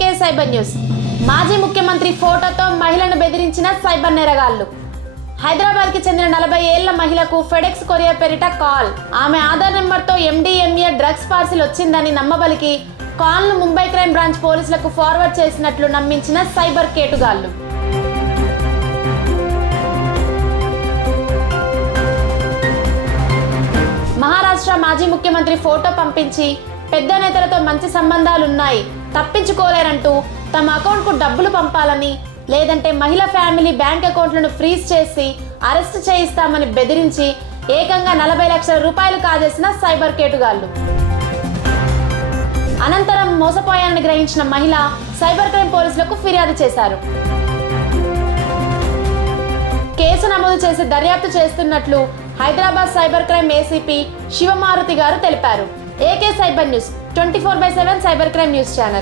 AK cyber news. మాజీ ముఖ్యమంత్రి ఫోటోతో మహిళను బెదిరించిన సైబర్ నేరగాళ్లు. హైదరాబాద్కి చెందిన 40 ఏళ్ల మహిళకు ఫెడెక్స్ కొరియర్ పేరిట కాల్. ఆమె ఆధార్ నెంబర్తో MDMA డ్రగ్స్ పార్సిల్ వచ్చిందని నమ్మబలికి కాల్ను ముంబై క్రైమ్ బ్రాంచ్ పోలీసులకు ఫార్వర్డ్ చేసినట్లు నమ్మించిన సైబర్ కేటుగాళ్లు. మహారాష్ట్ర మాజీ ముఖ్యమంత్రి ఫోటో పంపించి పెద్ద నేతలతో మంచి సంబంధాలున్నాయి, తప్పించుకోలేరంటూ తమ అకౌంట్కు డబ్బులు పంపాలని, లేదంటే మహిళ ఫ్యామిలీ బ్యాంక్ అకౌంట్లను ఫ్రీజ్ చేసి అరెస్ట్ చేయిస్తామని బెదిరించి ఏకంగా 40 లక్షల రూపాయలు కాజేసిన సైబర్ కేటుగాళ్లు. అనంతరం మోసపోయానని గ్రహించిన మహిళ సైబర్ క్రైమ్ పోలీసులకు ఫిర్యాదు చేశారు. కేసు నమోదు చేసి దర్యాప్తు చేస్తున్నట్లు Hyderabad cyber crime ACP Shivamaruthi గారు తెలిపారు. AK cyber news 24/7 cyber crime news channel.